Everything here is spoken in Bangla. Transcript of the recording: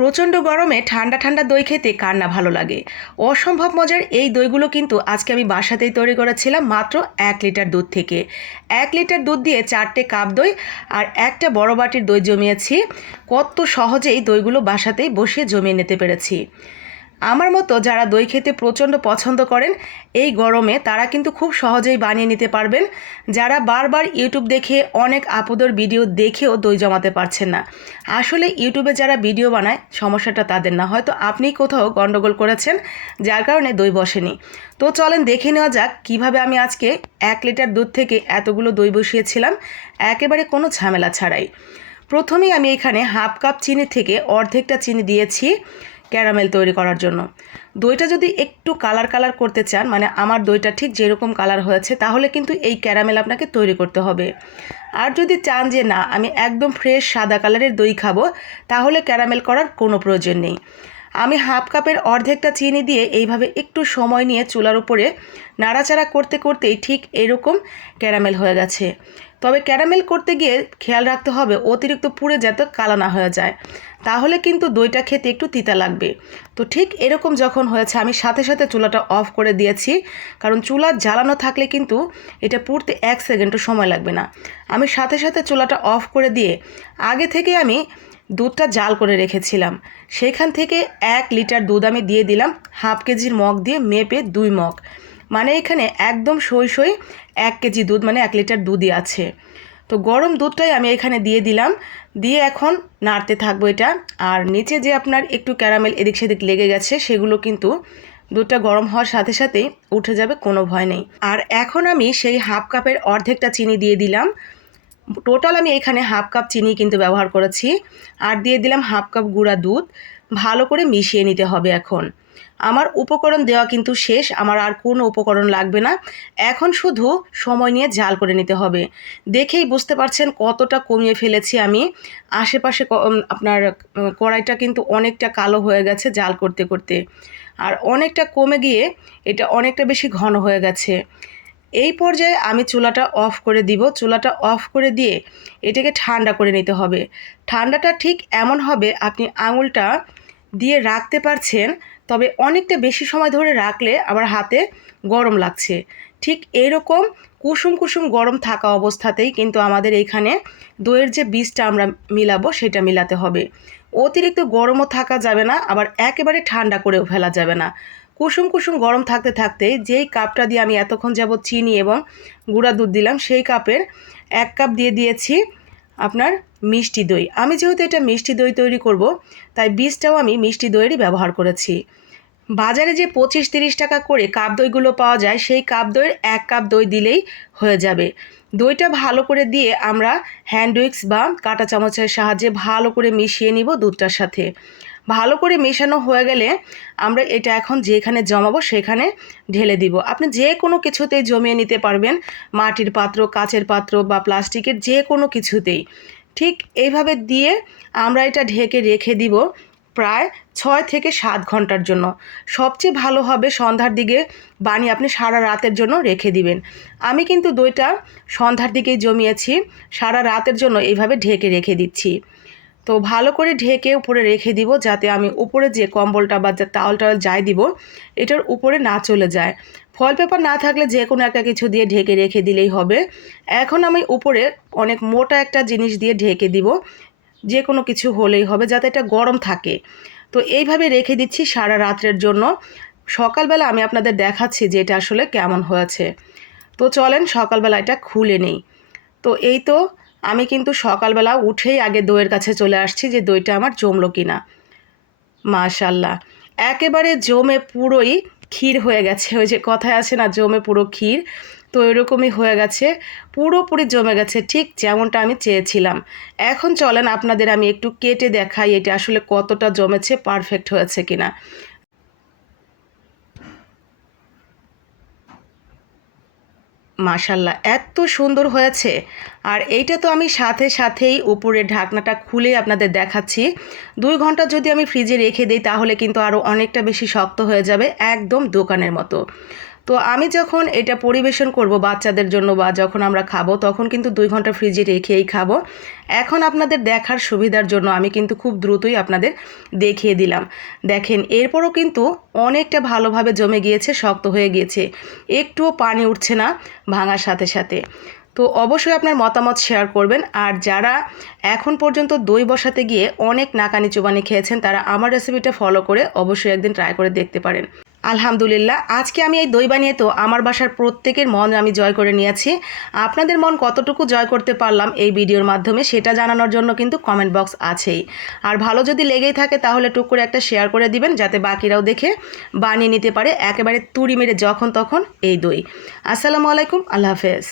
প্রচণ্ড গরমে ঠান্ডা ঠান্ডা দই খেতে কার না ভালো লাগে। অসম্ভব মজার এই দইগুলো কিন্তু আজকে আমি বাসাতেই তৈরি করেছিলাম মাত্র এক লিটার দুধ থেকে। এক লিটার দুধ দিয়ে চারটে কাপ দই আর একটা বড় বাটির দই জমিয়েছি। কত সহজেই দইগুলো বাসাতেই বসিয়ে জমিয়ে নিতে পেরেছি। আমার মতো যারা দই খেতে প্রচণ্ড পছন্দ করেন, এই গরমে তারা কিন্তু খুব সহজেই বানিয়ে নিতে পারবেন। যারা বারবার ইউটিউব দেখে অনেক আপদর ভিডিও দেখেও দই জমাতে পারছেন না। আসলে ইউটিউবে যারা ভিডিও বানায়, সমস্যাটা তাদের না। হয়তো আপনিই কোথাও গণ্ডগোল করেছেন, যার কারণে দই বসেনি। তো চলেন দেখে নেওয়া যাক কীভাবে আমি আজকে এক লিটার দুধ থেকে এতগুলো দই বসিয়েছিলাম। একেবারে কোনো ঝামেলা ছাড়াই। প্রথমেই আমি এখানে হাফ কাপ চিনি থেকে অর্ধেকটা চিনি দিয়েছি। ক্যারামেল তৈরি করার জন্য। দইটা যদি একটু কালার কালার করতে চান মানে আমার দইটা ঠিক যেরকম কালার হয়েছে, তাহলে কিন্তু এই ক্যারামেল আপনাকে তৈরি করতে হবে। আর যদি চান যে না, আমি একদম ফ্রেশ সাদা কালারের দই খাব, তাহলে ক্যারামেল করার কোনো প্রয়োজন নেই। আমি হাফ কাপের অর্ধেকটা চিনি দিয়ে এইভাবে একটু সময় নিয়ে চুলার উপরে নাড়াচাড়া করতে করতেই ঠিক এরকম ক্যারামেল হয়ে গেছে। তবে ক্যারামেল করতে গিয়ে খেয়াল রাখতে হবে, অতিরিক্ত পুড়ে যাতে কালা না হয়ে যায়। তাহলে কিন্তু দইটা খেতে একটু তিতা লাগবে। তো ঠিক এরকম যখন হয়েছে, আমি সাথে সাথে চুলাটা অফ করে দিয়েছি, কারণ চুলা জ্বালানো থাকলে কিন্তু এটা পুড়তে এক সেকেন্ডও সময় লাগবে না। আমি সাথে সাথে চুলাটা অফ করে দিয়ে আগে থেকে আমি দুধটা জাল করে রেখেছিলাম। সেখান থেকে এক লিটার দুধ আমি দিয়ে দিলাম, হাফ কেজির মগ দিয়ে মেপে দুই মগ। মানে এখানে একদম সই সই এক কেজি দুধ মানে এক লিটার দুধই আছে। তো গরম দুধটাই আমি এখানে দিয়ে দিলাম। দিয়ে এখন নাড়তে থাকব এটা। আর নিচে যে আপনার একটু ক্যারামেল এদিক সেদিক লেগে গেছে, সেগুলো কিন্তু দুধটা গরম হওয়ার সাথে সাথেই উঠে যাবে, কোনো ভয় নেই। আর এখন আমি সেই হাফ কাপের অর্ধেকটা চিনি দিয়ে দিলাম। টোটাল আমি এখানে হাফ কাপ চিনি কিন্তু ব্যবহার করেছি। আর দিয়ে দিলাম হাফ কাপ গুঁড়া দুধ। ভালো করে মিশিয়ে নিতে হবে এখন। আমার উপকরণ দেওয়া কিন্তু শেষ, আমার আর কোনো উপকরণ লাগবে না। এখন শুধু সময় নিয়ে জাল করে নিতে হবে। দেখেই বুঝতে পারছেন কতটা কমিয়ে ফেলেছি আমি। আশেপাশে আপনার কড়াইটা কিন্তু অনেকটা কালো হয়ে গেছে জাল করতে করতে। আর অনেকটা কমে গিয়ে এটা অনেকটা বেশি ঘন হয়ে গেছে। এই পর্যায়ে আমি চুলাটা অফ করে দিব। চুলাটা অফ করে দিয়ে এটাকে ঠান্ডা করে নিতে হবে। ঠান্ডাটা ঠিক এমন হবে, আপনি আঙুলটা দিয়ে রাখতে পারছেন তবে অনেকটা বেশি সময় ধরে রাখলে আবার হাতে গরম লাগছে। ঠিক এরকম কুসুম কুসুম গরম থাকা অবস্থাতেই কিন্তু আমাদের এইখানে দইয়ের যে বীজটা আমরা মিলাবো সেটা মিলাতে হবে। অতিরিক্ত গরমও থাকা যাবে না, আবার একেবারে ঠান্ডা করেও ফেলা যাবে না। কুসুম কুসুম গরম থাকতে থাকতে যেই কাপটা দিয়ে আমি এতক্ষণ যাবত চিনি এবং গুঁড়া দুধ দিলাম, সেই কাপের এক কাপ দিয়ে দিয়েছি আপনার মিষ্টি দই। আমি যেহেতু এটা মিষ্টি দই তৈরি করব, তাই বীজটাও আমি মিষ্টি দইয়েরই ব্যবহার করেছি। বাজারে যে পঁচিশ তিরিশ টাকা করে কাপ দইগুলো পাওয়া যায়, সেই কাপ দইয়ের এক কাপ দই দিলেই হয়ে যাবে। দইটা ভালো করে দিয়ে আমরা হ্যান্ড উইক্স বা কাঁটা চামচের সাহায্যে ভালো করে মিশিয়ে নিব দুধটার সাথে। ভালো করে মেশানো হয়ে গেলে আমরা এটা এখন যেখানে জমাবো সেখানে ঢেলে দিব। আপনি যে কোনো কিছুতেই জমিয়ে নিতে পারবেন, মাটির পাত্র, কাচের পাত্র বা প্লাস্টিকের যে কোনো কিছুতেই। ঠিক এইভাবে দিয়ে আমরা এটা ঢেকে রেখে দিব প্রায় ছয় থেকে সাত ঘণ্টার জন্য। সবচেয়ে ভালো হবে সন্ধ্যার দিকে বানিয়ে আপনি সারা রাতের জন্য রেখে দিবেন। আমি কিন্তু দইটা সন্ধ্যার দিকেই জমিয়েছি, সারা রাতের জন্য এইভাবে ঢেকে রেখে দিচ্ছি। তো ভালো করে ঢেকে উপরে রেখে দিব যাতে আমি উপরে যে কম্বলটা বা টাওয়াল টাওয়াল যাই দিব, এটার উপরে না চলে যায়। ফল পেপার না থাকলে যে কোনো একটা কিছু দিয়ে ঢেকে রেখে দিলেই হবে। এখন আমি উপরে অনেক মোটা একটা জিনিস দিয়ে ঢেকে দিব, যে কোনো কিছু হলেই হবে যাতে এটা গরম থাকে। তো এইভাবে রেখে দিচ্ছি সারা রাত্রের জন্য। সকালবেলা আমি আপনাদের দেখাচ্ছি যে এটা আসলে কেমন হয়েছে। তো চলেন সকালবেলা এটা খুলে নেই। তো এই তো আমি কিন্তু সকালবেলা উঠেই আগে দইয়ের কাছে চলে আসছি যে দইটা আমার জমলো কিনা। মাশাল্লাহ একেবারে জমে পুরোই ক্ষীর হয়ে গেছে। ওই যে কথায় আছে না, জমে পুরো ক্ষীর। তো এরকমই হয়ে গেছে, পুরোপুরি জমে গেছে, ঠিক যেমনটা আমি চেয়েছিলাম। এখন চলেন, আপনাদের আমি একটু কেটে দেখাই এটা আসলে কতটা জমেছে পারফেক্ট হয়েছে কিনা। মাশাল্লাহ, এত সুন্দর হয়েছে। আর এইটা তো আমি সাথে সাথেই উপরে ঢাকনাটা খুলে আপনাদের দেখাচ্ছি। দুই ঘণ্টা যদি আমি ফ্রিজে রেখে দিই, তাহলে কিন্তু আরও অনেকটা বেশি শক্ত হয়ে যাবে, একদম দোকানের মতো। তো আমি যখন এটা পরিবেশন করব বাচ্চাদের জন্য বা যখন আমরা খাব, তখন কিন্তু দুই ঘণ্টা ফ্রিজে রেখেই খাব। এখন আপনাদের দেখার সুবিধার জন্য আমি কিন্তু খুব দ্রুতই আপনাদের দেখিয়ে দিলাম। দেখেন, এরপরও কিন্তু অনেকটা ভালোভাবে জমে গিয়েছে, শক্ত হয়ে গিয়েছে। একটুও পানি উঠছে না ভাঙার সাথে সাথে। তো অবশ্যই আপনার মতামত শেয়ার করবেন। আর যারা এখন পর্যন্ত দই বসাতে গিয়ে অনেক নাকানি চুবানি খেয়েছেন, তারা আমার রেসিপিটা ফলো করে অবশ্যই একদিন ট্রাই করে দেখতে পারেন। আলহামদুলিল্লাহ, আজকে আমি এই দই বানিয়ে তো আমার বাসার প্রত্যেকের মন আমি জয় করে নিয়েছি। আপনাদের মন কতটুকু জয় করতে পারলাম এই ভিডিওর মাধ্যমে সেটা জানানোর জন্য কিন্তু কমেন্ট বক্স আছেই। আর ভালো যদি লেগেই থাকে তাহলে টুক করে একটা শেয়ার করে দিবেন যাতে বাকিরাও দেখে বানিয়ে নিতে পারে, একেবারে তুড়ি মেরে যখন তখন এই দই। আসসালামু আলাইকুম, আল্লাহ হাফেজ।